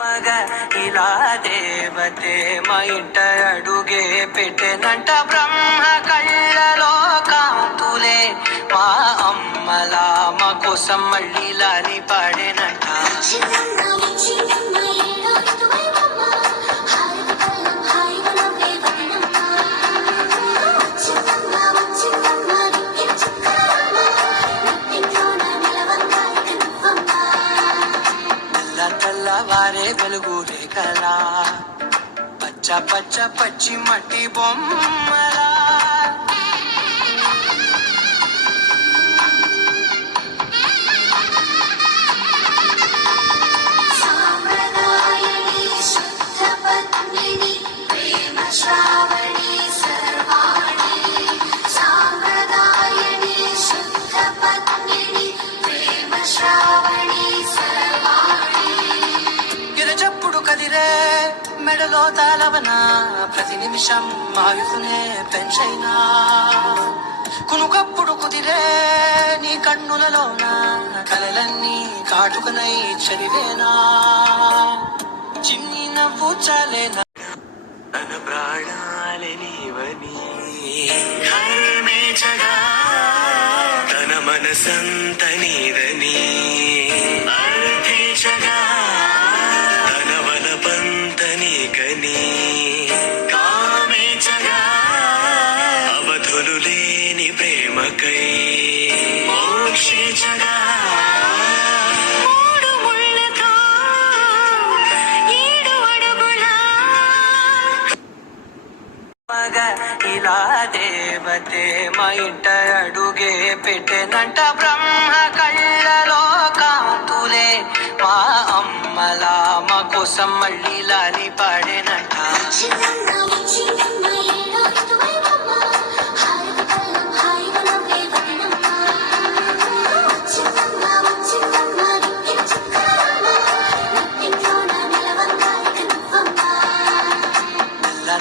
మగ ఇలా దేవతే మా ఇంట అడుగే పెట్టెనంట బ్రహ్మ కళ్ళలో కాంతులే మా అమ్మలా మా కోసం మళ్ళీ లాలి పాడేనంట. తెల్లవారే వెలుగు రేఖలా పచ్చ పచ్చ పచ్చి మట్టి బొమ్మలా మెడలో తాళవన ప్రతి నిమిషం ఆయుధునే పెంచైనా కునుకప్పుడు కుదిరే నీ కన్నులలోన కలలన్నీ కాటుకనై చదివేనా చిన్ని నవ్వు చాలేనా తన ప్రాణాలే నీవని తన మనసంత నీదని అర్థించగా అవధులు లేని ప్రేమకై మోక్షించగా మూడు ముళ్ళతో 7 అడుగుల మగ ఇలా దేవతే మా ఇంట అడుగే పెట్టెనంట బ్రహ్మ కళ్ళలో కాంతులే మా అమ్మలా మా కోసం మళ్ళీ లాలి పాడేనంట.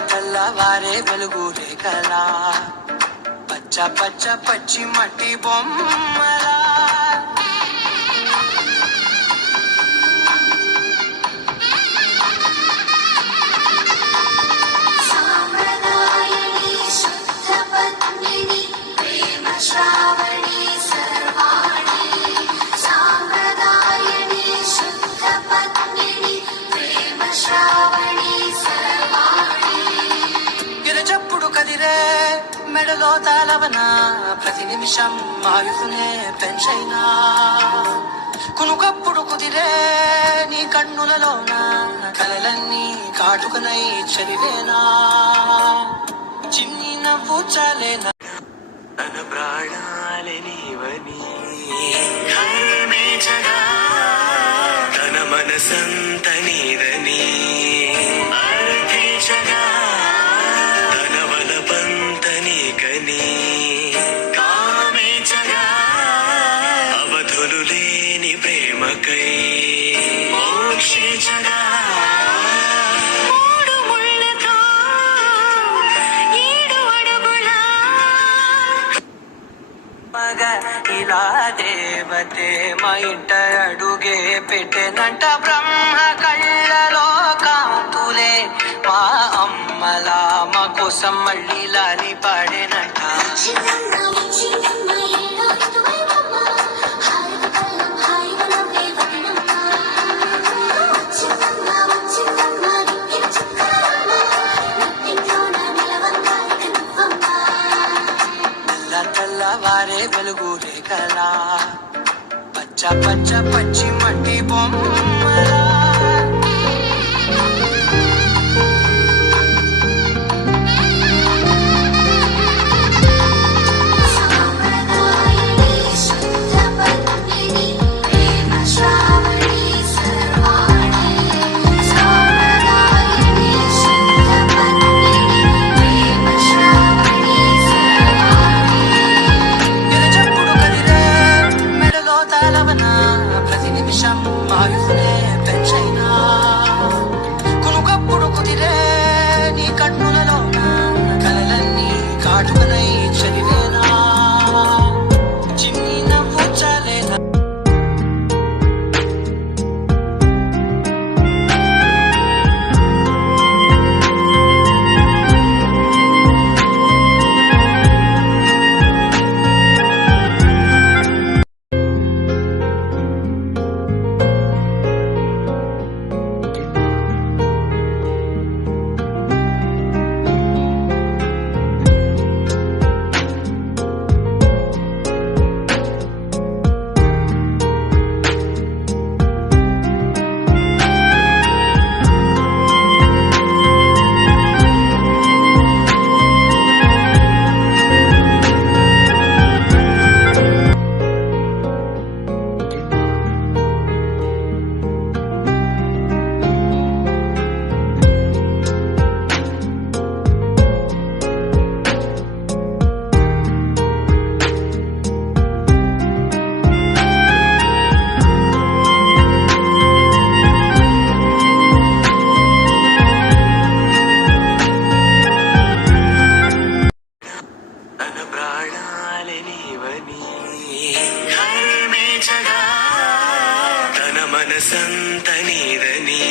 తెల్లవారే వెలుగు రేఖలా పచ్చ పచ్చ పచ్చి మట్టి బొమ్మలా మెడలో తాళవన ప్రతి నిమిషం ఆయుధునే పెంచైనా కునుకప్పుడు కుదిరే నీ కన్నులలోన కలలన్నీ కాటుకనై చదివేనా చిన్ని నవ్వు చాలేనా తన ప్రాణాలే నీవని తన మనసంత నీదని అర్థించగా అవధులు లేని ప్రేమకై మోక్షించగా మూడు ముళ్ళతో 7 అడుగుల మగ ఇలా దేవతే మా ఇంట అడుగే పెట్టెనంట బ్రహ్మ కళ్ళలో కాంతులే మా అమ్మలా మా కోసం మళ్ళీ లాలి పాడేనంట. తెల్లవారే వెలుగు రేఖలా పచ్చ పచ్చ పచ్చి మట్టి బొమ్మలా ప్రతి నిమిషం ఆయుధునే మనసంత నీదని